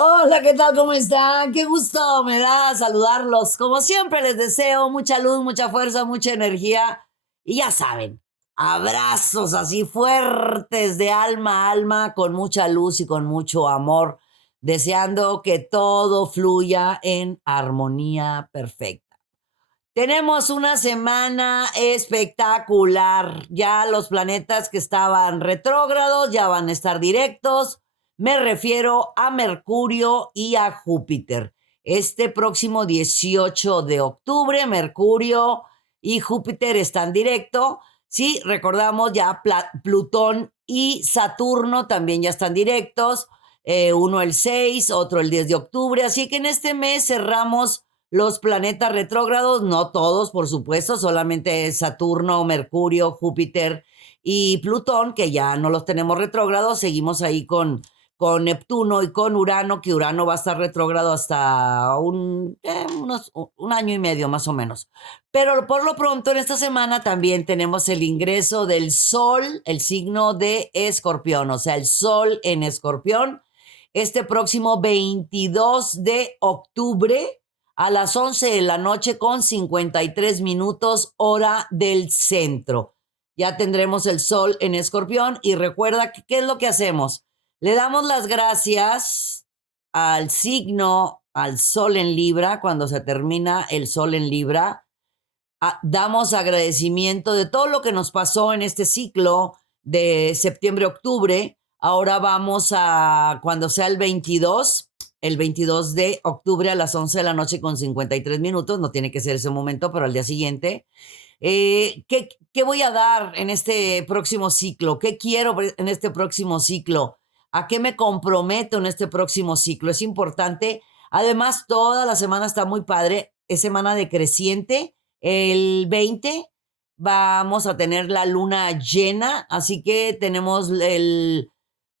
Hola, ¿qué tal? ¿Cómo están? Qué gusto me da saludarlos. Como siempre, les deseo mucha luz, mucha fuerza, mucha energía. Y ya saben, abrazos así fuertes de alma a alma, con mucha luz y con mucho amor, deseando que todo fluya en armonía perfecta. Tenemos una semana espectacular. Ya los planetas que estaban retrógrados ya van a estar directos. Me refiero a Mercurio y a Júpiter. Este próximo 18 de octubre, Mercurio y Júpiter están directo. Sí, recordamos ya Plutón y Saturno también ya están directos. Uno el 6, otro el 10 de octubre. Así que en este mes cerramos los planetas retrógrados, no todos, por supuesto, solamente Saturno, Mercurio, Júpiter y Plutón, que ya no los tenemos retrógrados, seguimos ahí con Neptuno y con Urano, que Urano va a estar retrógrado hasta un año y medio más o menos. Pero por lo pronto en esta semana también tenemos el ingreso del Sol, el signo de Escorpión, o sea, el Sol en Escorpión, este próximo 22 de octubre a las 11 de la noche con 53 minutos hora del centro. Ya tendremos el Sol en Escorpión y recuerda que, ¿qué es lo que hacemos? Le damos las gracias al signo, al Sol en Libra, cuando se termina el Sol en Libra. Damos agradecimiento de todo lo que nos pasó en este ciclo de septiembre-octubre. Ahora vamos a, cuando sea el 22 de octubre a las 11 de la noche con 53 minutos, no tiene que ser ese momento, pero al día siguiente. ¿Qué voy a dar en este próximo ciclo? ¿Qué quiero en este próximo ciclo? ¿A qué me comprometo en este próximo ciclo? Es importante. Además, toda la semana está muy padre. Es semana de creciente. El 20 vamos a tener la luna llena, así que tenemos el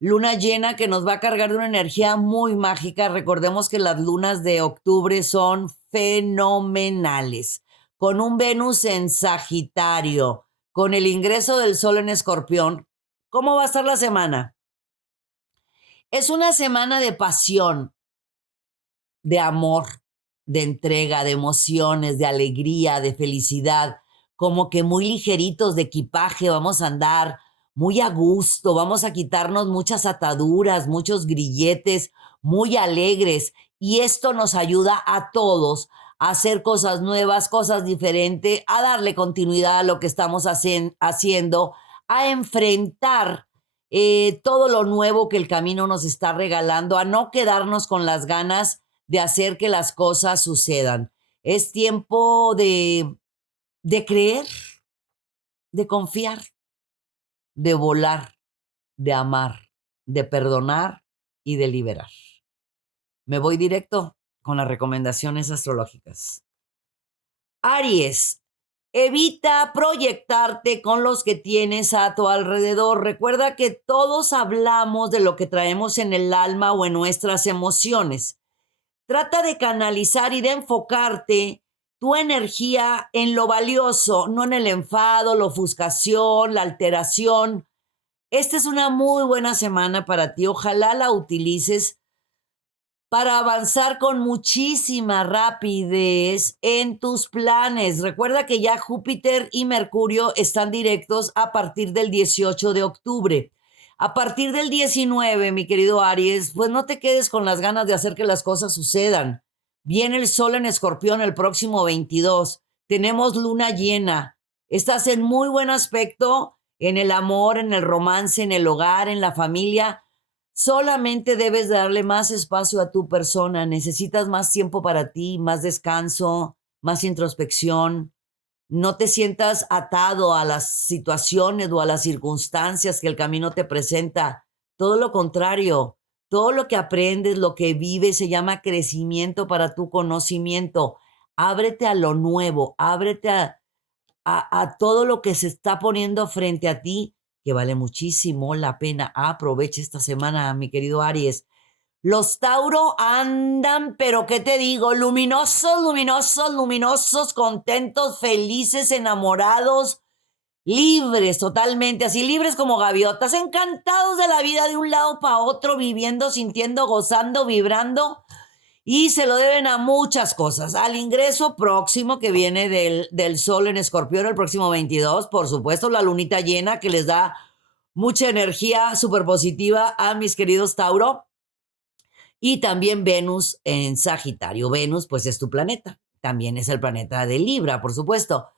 luna llena que nos va a cargar de una energía muy mágica. Recordemos que las lunas de octubre son fenomenales. Con un Venus en Sagitario, con el ingreso del Sol en Escorpión. ¿Cómo va a estar la semana? Es una semana de pasión, de amor, de entrega, de emociones, de alegría, de felicidad, como que muy ligeritos de equipaje vamos a andar, muy a gusto, vamos a quitarnos muchas ataduras, muchos grilletes, muy alegres, y esto nos ayuda a todos a hacer cosas nuevas, cosas diferentes, a darle continuidad a lo que estamos haciendo, a enfrentar todo lo nuevo que el camino nos está regalando, a no quedarnos con las ganas de hacer que las cosas sucedan. Es tiempo de creer, de confiar, de volar, de amar, de perdonar y de liberar. Me voy directo con las recomendaciones astrológicas. Aries, evita proyectarte con los que tienes a tu alrededor. Recuerda que todos hablamos de lo que traemos en el alma o en nuestras emociones. Trata de canalizar y de enfocarte tu energía en lo valioso, no en el enfado, la ofuscación, la alteración. Esta es una muy buena semana para ti. Ojalá la utilices para avanzar con muchísima rapidez en tus planes. Recuerda que ya Júpiter y Mercurio están directos a partir del 18 de octubre. A partir del 19, mi querido Aries, pues no te quedes con las ganas de hacer que las cosas sucedan. Viene el Sol en Escorpión el próximo 22. Tenemos luna llena. Estás en muy buen aspecto en el amor, en el romance, en el hogar, en la familia. Solamente debes darle más espacio a tu persona. Necesitas más tiempo para ti, más descanso, más introspección. No te sientas atado a las situaciones o a las circunstancias que el camino te presenta. Todo lo contrario, todo lo que aprendes, lo que vives, se llama crecimiento para tu conocimiento. Ábrete a lo nuevo, ábrete a todo lo que se está poniendo frente a ti, que vale muchísimo la pena. Aprovecha esta semana, mi querido Aries. Los Tauro andan, pero ¿qué te digo? Luminosos, luminosos, luminosos, contentos, felices, enamorados, libres totalmente, así libres como gaviotas, encantados de la vida de un lado para otro, viviendo, sintiendo, gozando, vibrando. Y se lo deben a muchas cosas. Al ingreso próximo que viene del Sol en Escorpión el próximo 22, por supuesto, la lunita llena que les da mucha energía súper positiva a mis queridos Tauro. Y también Venus en Sagitario. Venus, pues es tu planeta. También es el planeta de Libra, por supuesto.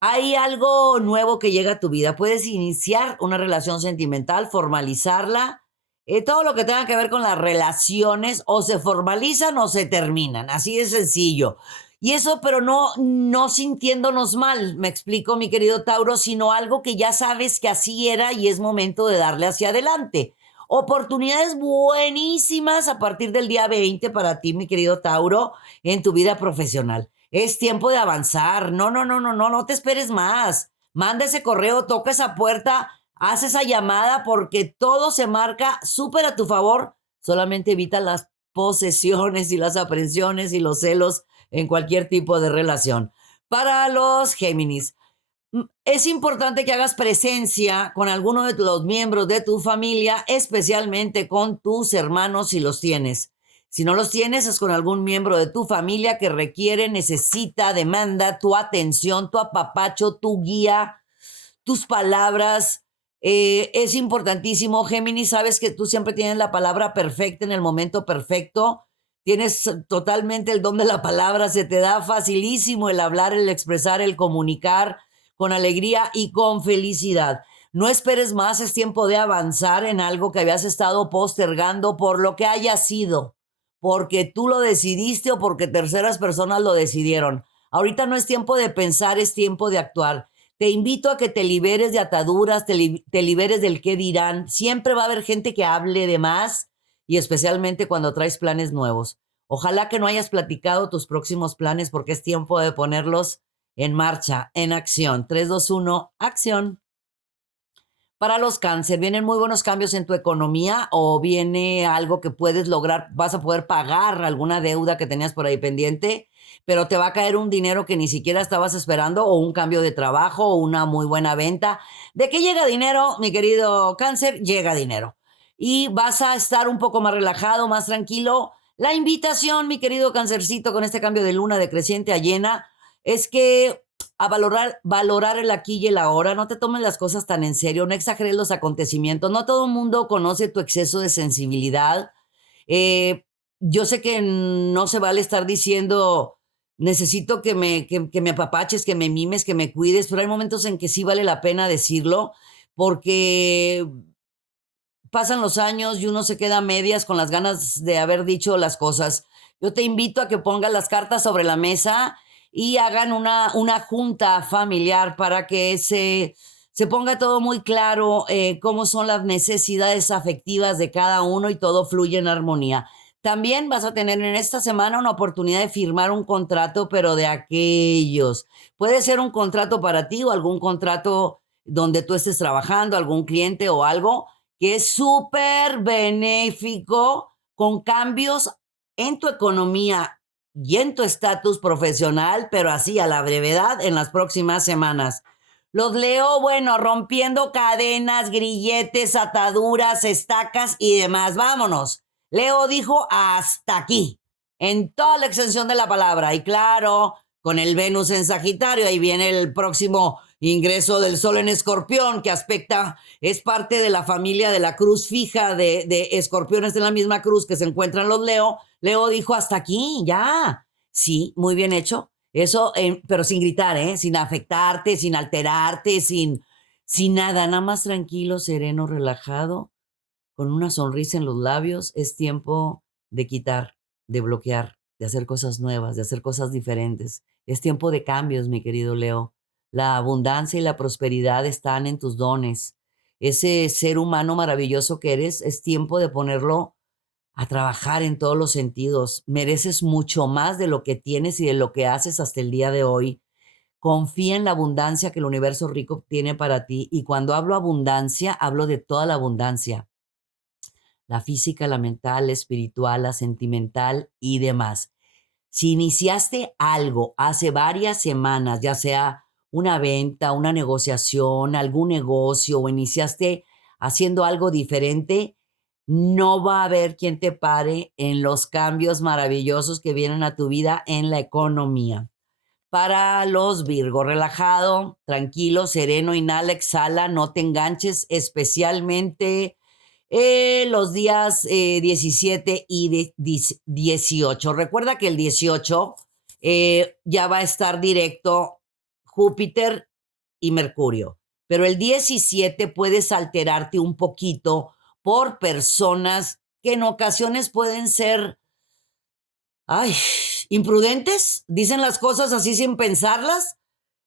Hay algo nuevo que llega a tu vida. Puedes iniciar una relación sentimental, formalizarla. Todo lo que tenga que ver con las relaciones o se formalizan o se terminan. Así de sencillo. Y eso, pero no sintiéndonos mal, me explico, mi querido Tauro, sino algo que ya sabes que así era y es momento de darle hacia adelante. Oportunidades buenísimas a partir del día 20 para ti, mi querido Tauro, en tu vida profesional. Es tiempo de avanzar. No te esperes más. Manda ese correo, toca esa puerta, haz esa llamada porque todo se marca súper a tu favor. Solamente evita las posesiones y las aprensiones y los celos en cualquier tipo de relación. Para los Géminis, es importante que hagas presencia con alguno de los miembros de tu familia, especialmente con tus hermanos si los tienes. Si no los tienes, es con algún miembro de tu familia que requiere, necesita, demanda tu atención, tu apapacho, tu guía, tus palabras. Es importantísimo, Géminis, sabes que tú siempre tienes la palabra perfecta en el momento perfecto. Tienes totalmente el don de la palabra, se te da facilísimo el hablar, el expresar, el comunicar con alegría y con felicidad. No esperes más, es tiempo de avanzar en algo que habías estado postergando por lo que haya sido, porque tú lo decidiste o porque terceras personas lo decidieron. Ahorita no es tiempo de pensar, es tiempo de actuar. Te invito a que te liberes de ataduras, te liberes del qué dirán. Siempre va a haber gente que hable de más y especialmente cuando traes planes nuevos. Ojalá que no hayas platicado tus próximos planes porque es tiempo de ponerlos en marcha, en acción. 3, 2, 1, acción. Para los cáncer, ¿vienen muy buenos cambios en tu economía o viene algo que puedes lograr? ¿Vas a poder pagar alguna deuda que tenías por ahí pendiente? Pero te va a caer un dinero que ni siquiera estabas esperando o un cambio de trabajo o una muy buena venta. ¿De qué llega dinero, mi querido cáncer? Llega dinero. Y vas a estar un poco más relajado, más tranquilo. La invitación, mi querido cancercito, con este cambio de luna de creciente a llena, es que a valorar el aquí y el ahora, no te tomes las cosas tan en serio, no exageres los acontecimientos, no todo el mundo conoce tu exceso de sensibilidad. Eh, yo sé que no se vale estar diciendo, necesito que me apapaches, que me mimes, que me cuides, pero hay momentos en que sí vale la pena decirlo, porque pasan los años y uno se queda a medias con las ganas de haber dicho las cosas. Yo te invito a que pongas las cartas sobre la mesa y hagan una junta familiar para que se ponga todo muy claro, cómo son las necesidades afectivas de cada uno y todo fluye en armonía. También vas a tener en esta semana una oportunidad de firmar un contrato, pero de aquellos. Puede ser un contrato para ti o algún contrato donde tú estés trabajando, algún cliente o algo que es súper benéfico con cambios en tu economía y en tu estatus profesional, pero así a la brevedad en las próximas semanas. Los leo, bueno, rompiendo cadenas, grilletes, ataduras, estacas y demás. Vámonos. Leo dijo hasta aquí, en toda la extensión de la palabra. Y claro, con el Venus en Sagitario, ahí viene el próximo ingreso del Sol en Escorpión, que aspecta, es parte de la familia de la cruz fija de escorpiones de la misma cruz que se encuentran los Leo. Leo dijo hasta aquí, ya. Sí, muy bien hecho. Eso, pero sin gritar, sin afectarte, sin alterarte, sin nada más tranquilo, sereno, relajado, con una sonrisa en los labios. Es tiempo de quitar, de bloquear, de hacer cosas nuevas, de hacer cosas diferentes. Es tiempo de cambios, mi querido Leo. La abundancia y la prosperidad están en tus dones. Ese ser humano maravilloso que eres, es tiempo de ponerlo a trabajar en todos los sentidos. Mereces mucho más de lo que tienes y de lo que haces hasta el día de hoy. Confía en la abundancia que el universo rico tiene para ti. Y cuando hablo abundancia, hablo de toda la abundancia. La física, la mental, la espiritual, la sentimental y demás. Si iniciaste algo hace varias semanas, ya sea una venta, una negociación, algún negocio o iniciaste haciendo algo diferente, no va a haber quien te pare en los cambios maravillosos que vienen a tu vida en la economía. Para los Virgo, relajado, tranquilo, sereno, inhala, exhala, no te enganches, especialmente los días 17 y 18. Recuerda que el 18 ya va a estar directo Júpiter y Mercurio, pero el 17 puedes alterarte un poquito por personas que en ocasiones pueden ser, ay, imprudentes, dicen las cosas así sin pensarlas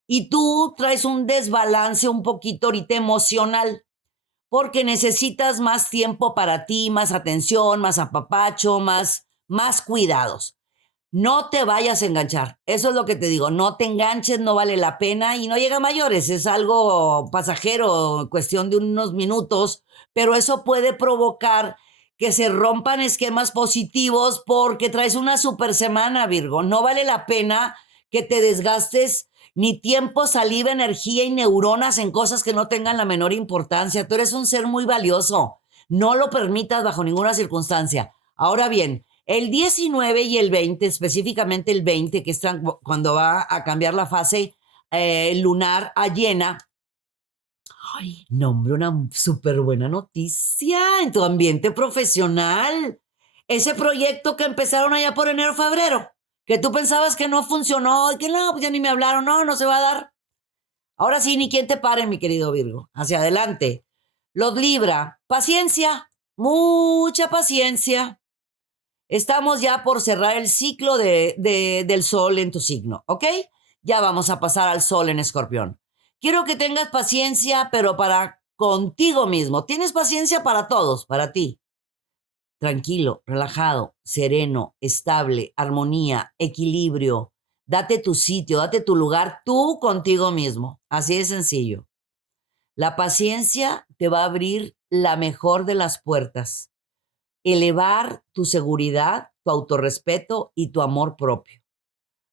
y tú traes un desbalance un poquito ahorita emocional porque necesitas más tiempo para ti, más atención, más apapacho, más cuidados. No te vayas a enganchar. Eso es lo que te digo. No te enganches, no vale la pena y no llega a mayores. Es algo pasajero, cuestión de unos minutos, pero eso puede provocar que se rompan esquemas positivos porque traes una super semana, Virgo. No vale la pena que te desgastes ni tiempo, saliva, energía y neuronas en cosas que no tengan la menor importancia. Tú eres un ser muy valioso. No lo permitas bajo ninguna circunstancia. Ahora bien, el 19 y el 20, específicamente el 20, que es cuando va a cambiar la fase lunar a llena. Ay, no, hombre, una súper buena noticia en tu ambiente profesional. Ese proyecto que empezaron allá por enero, febrero, que tú pensabas que no funcionó y que no, pues ya ni me hablaron, no, no se va a dar. Ahora sí, ni quien te pare, mi querido Virgo. Hacia adelante. Los Libra, paciencia, mucha paciencia. Estamos ya por cerrar el ciclo del sol en tu signo, ¿ok? Ya vamos a pasar al sol en Escorpión. Quiero que tengas paciencia, pero para contigo mismo. Tienes paciencia para todos, para ti. Tranquilo, relajado, sereno, estable, armonía, equilibrio. Date tu sitio, date tu lugar tú contigo mismo. Así de sencillo. La paciencia te va a abrir la mejor de las puertas. Elevar tu seguridad, tu autorrespeto y tu amor propio,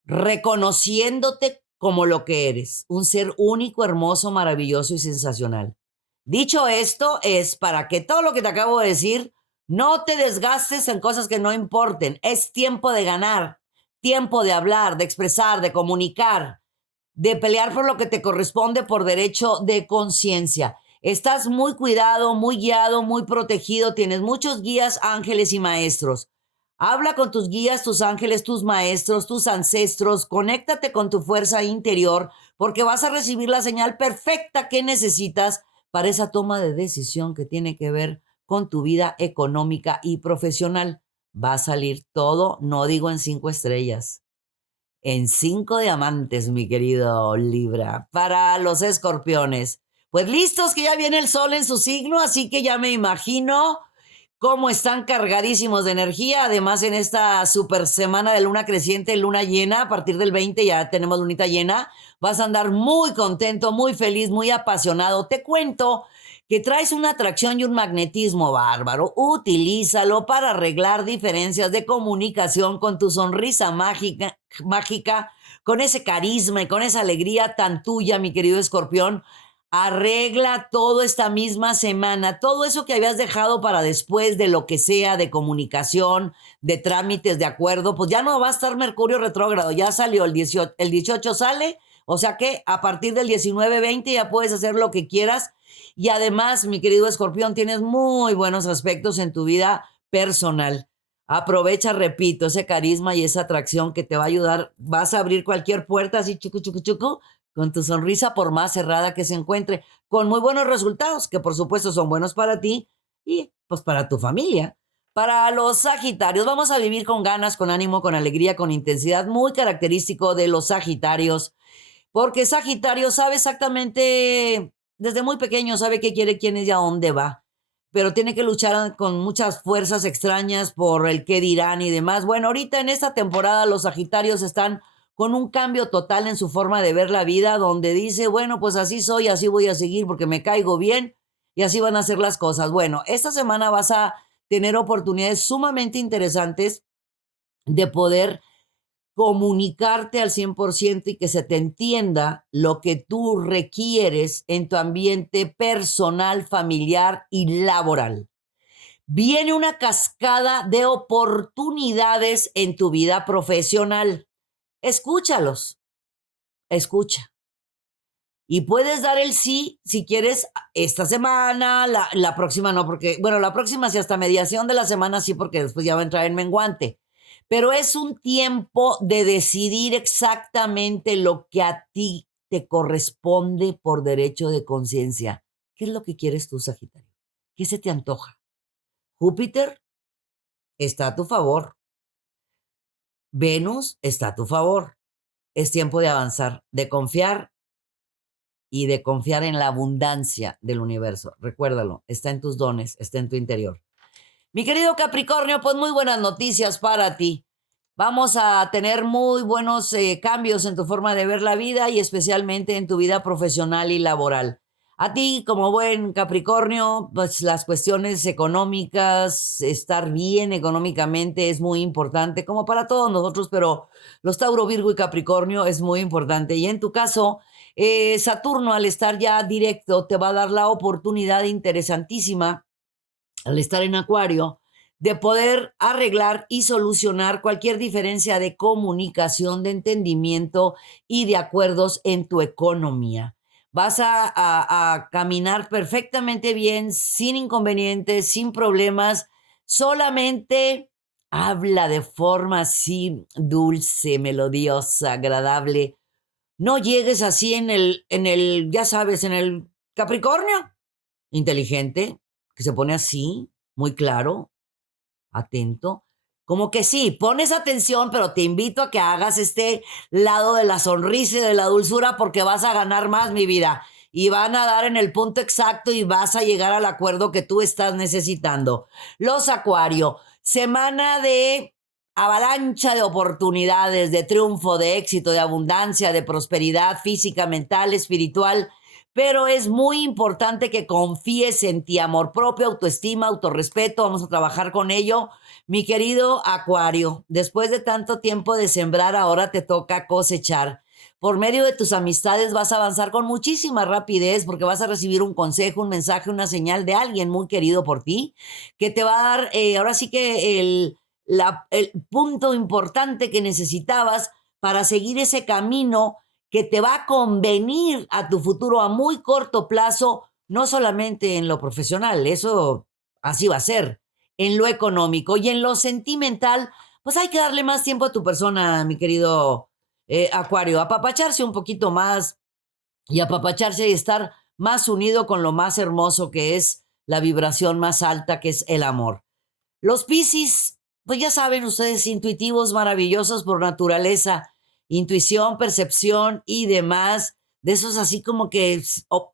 reconociéndote como lo que eres, un ser único, hermoso, maravilloso y sensacional. Dicho esto, es para que todo lo que te acabo de decir, no te desgastes en cosas que no importen. Es tiempo de ganar, tiempo de hablar, de expresar, de comunicar, de pelear por lo que te corresponde por derecho de conciencia. Estás muy cuidado, muy guiado, muy protegido, tienes muchos guías, ángeles y maestros. Habla con tus guías, tus ángeles, tus maestros, tus ancestros, conéctate con tu fuerza interior porque vas a recibir la señal perfecta que necesitas para esa toma de decisión que tiene que ver con tu vida económica y profesional. Va a salir todo, no digo en 5 estrellas, en 5 diamantes, mi querido Libra. Para los escorpiones, pues listos que ya viene el sol en su signo, así que ya me imagino cómo están cargadísimos de energía. Además, en esta super semana de luna creciente, luna llena, a partir del 20 ya tenemos lunita llena, vas a andar muy contento, muy feliz, muy apasionado. Te cuento que traes una atracción y un magnetismo bárbaro. Utilízalo para arreglar diferencias de comunicación con tu sonrisa mágica, con ese carisma y con esa alegría tan tuya, mi querido escorpión. Arregla todo esta misma semana, todo eso que habías dejado para después de lo que sea, de comunicación, de trámites, de acuerdo, pues ya no va a estar Mercurio retrógrado, ya salió el 18 sale, o sea que a partir del 19-20 ya puedes hacer lo que quieras y además, mi querido escorpión, tienes muy buenos aspectos en tu vida personal. Aprovecha, repito, ese carisma y esa atracción que te va a ayudar, vas a abrir cualquier puerta así, chucu, chucu, chucu, con tu sonrisa por más cerrada que se encuentre, con muy buenos resultados, que por supuesto son buenos para ti y pues para tu familia. Para los Sagitarios, vamos a vivir con ganas, con ánimo, con alegría, con intensidad, muy característico de los Sagitarios, porque Sagitario sabe exactamente, desde muy pequeño sabe qué quiere, quién es y a dónde va, pero tiene que luchar con muchas fuerzas extrañas por el qué dirán y demás. Bueno, ahorita en esta temporada los Sagitarios están con un cambio total en su forma de ver la vida, donde dice, bueno, pues así soy, así voy a seguir porque me caigo bien y así van a ser las cosas. Bueno, esta semana vas a tener oportunidades sumamente interesantes de poder comunicarte al 100% y que se te entienda lo que tú requieres en tu ambiente personal, familiar y laboral. Viene una cascada de oportunidades en tu vida profesional. Escúchalos, escucha. Y puedes dar el sí si quieres esta semana, la próxima no, porque, bueno, la próxima sí hasta mediación de la semana sí, porque después ya va a entrar en menguante. Pero es un tiempo de decidir exactamente lo que a ti te corresponde por derecho de conciencia. ¿Qué es lo que quieres tú, Sagitario? ¿Qué se te antoja? Júpiter está a tu favor. Venus está a tu favor. Es tiempo de avanzar, de confiar y de confiar en la abundancia del universo. Recuérdalo, está en tus dones, está en tu interior. Mi querido Capricornio, pues muy buenas noticias para ti. Vamos a tener muy buenos cambios en tu forma de ver la vida y especialmente en tu vida profesional y laboral. A ti, como buen Capricornio, pues las cuestiones económicas, estar bien económicamente es muy importante, como para todos nosotros, pero los Tauro, Virgo y Capricornio es muy importante. Y en tu caso, Saturno, al estar ya directo, te va a dar la oportunidad interesantísima, al estar en Acuario, de poder arreglar y solucionar cualquier diferencia de comunicación, de entendimiento y de acuerdos en tu economía. Vas a caminar perfectamente bien, sin inconvenientes, sin problemas, solamente habla de forma así dulce, melodiosa, agradable. No llegues así ya sabes, en el Capricornio, inteligente, que se pone así, muy claro, atento. Como que sí, pones atención, pero te invito a que hagas este lado de la sonrisa y de la dulzura porque vas a ganar más, mi vida. Y van a dar en el punto exacto y vas a llegar al acuerdo que tú estás necesitando. Los Acuario, semana de avalancha de oportunidades, de triunfo, de éxito, de abundancia, de prosperidad física, mental, espiritual. Pero es muy importante que confíes en ti, amor propio, autoestima, autorrespeto. Vamos a trabajar con ello. Mi querido Acuario, después de tanto tiempo de sembrar, ahora te toca cosechar. Por medio de tus amistades vas a avanzar con muchísima rapidez porque vas a recibir un consejo, un mensaje, una señal de alguien muy querido por ti que te va a dar ahora sí que el punto importante que necesitabas para seguir ese camino que te va a convenir a tu futuro a muy corto plazo, no solamente en lo profesional, eso así va a ser, en lo económico y en lo sentimental, pues hay que darle más tiempo a tu persona, mi querido Acuario, apapacharse un poquito más y apapacharse y estar más unido con lo más hermoso que es la vibración más alta, que es el amor. Los Piscis, pues ya saben ustedes, intuitivos, maravillosos por naturaleza, intuición, percepción y demás, de esos así como que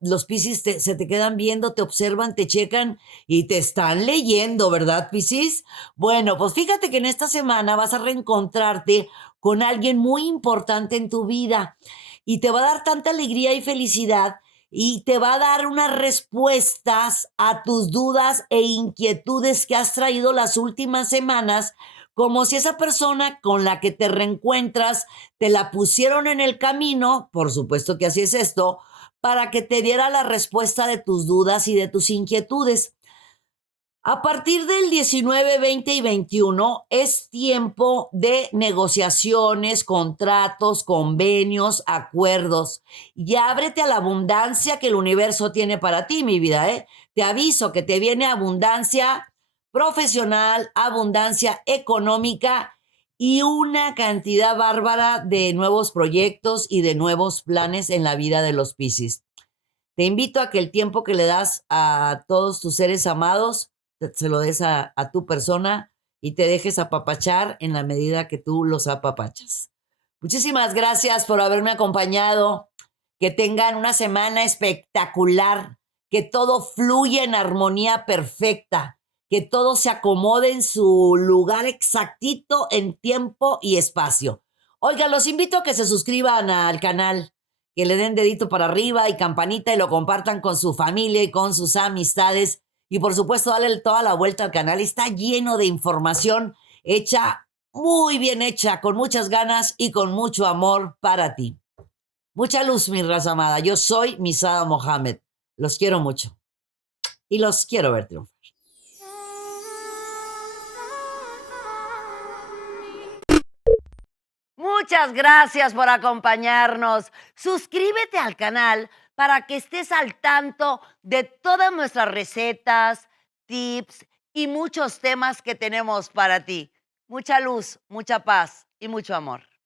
los Piscis se te quedan viendo, te observan, te checan y te están leyendo, ¿verdad, Piscis? Bueno, pues fíjate que en esta semana vas a reencontrarte con alguien muy importante en tu vida y te va a dar tanta alegría y felicidad y te va a dar unas respuestas a tus dudas e inquietudes que has traído las últimas semanas, como si esa persona con la que te reencuentras te la pusieron en el camino, por supuesto que así es esto, para que te diera la respuesta de tus dudas y de tus inquietudes. A partir del 19, 20 y 21 es tiempo de negociaciones, contratos, convenios, acuerdos. Y ábrete a la abundancia que el universo tiene para ti, mi vida, ¿eh? Te aviso que te viene abundancia profesional, abundancia económica y una cantidad bárbara de nuevos proyectos y de nuevos planes en la vida de los Piscis. Te invito a que el tiempo que le das a todos tus seres amados, se lo des a tu persona y te dejes apapachar en la medida que tú los apapachas. Muchísimas gracias por haberme acompañado. Que tengan una semana espectacular, que todo fluya en armonía perfecta, que todo se acomode en su lugar exactito en tiempo y espacio. Oiga, los invito a que se suscriban al canal, que le den dedito para arriba y campanita y lo compartan con su familia y con sus amistades. Y por supuesto, dale toda la vuelta al canal. Está lleno de información hecha muy bien hecha, con muchas ganas y con mucho amor para ti. Mucha luz, mi raza amada. Yo soy Misada Mohamed. Los quiero mucho y los quiero ver triunfar. Muchas gracias por acompañarnos. Suscríbete al canal para que estés al tanto de todas nuestras recetas, tips y muchos temas que tenemos para ti. Mucha luz, mucha paz y mucho amor.